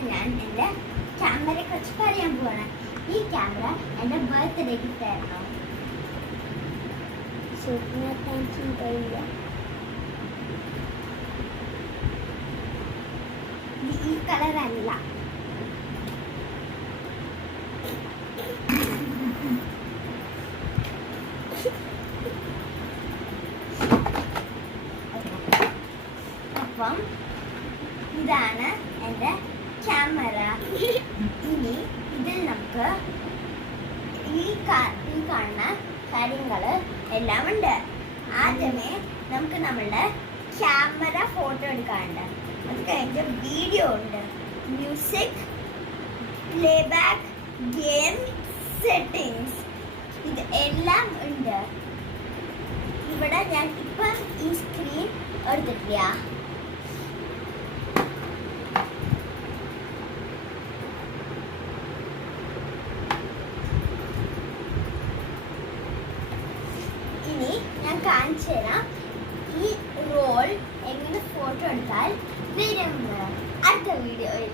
ഇന്ന് ഞാൻ എൻ്റെ ക്യാമറയെ കുറിച്ച് പറയാൻ പോവാണ്. ഈ ക്യാമറ എൻ്റെ ബർത്ത്ഡേ ഗിഫ്റ്റ് ആയിരുന്നു. ഈ കളറല്ല, അപ്പം ഇതാണ് എൻ്റെ ക്യാമറ. ഇനി ഇതിൽ നമുക്ക് ഈ കാണുന്ന കാര്യങ്ങൾ എല്ലാം ഉണ്ട്. ആദ്യമേ നമുക്ക് നമ്മളുടെ ക്യാമറ ഫോട്ടോ എടുക്കാറുണ്ട്. അത് കഴിഞ്ഞ് വീഡിയോ ഉണ്ട്, മ്യൂസിക്, പ്ലേബാക്ക്, ഗെയിം സെറ്റിങ്സ്, ഇത് എല്ലാം ഉണ്ട്. ഇവിടെ ഞാൻ ഇപ്പം ഈ സ്ക്രീൻ എടുത്തിട്ടില്ല. ഇനി ഞാൻ കാണിച്ചു തരാം ഈ റോൾ എങ്ങനെ ഫോട്ടോ എടുത്താൽ വരും. അടുത്ത വീഡിയോയിൽ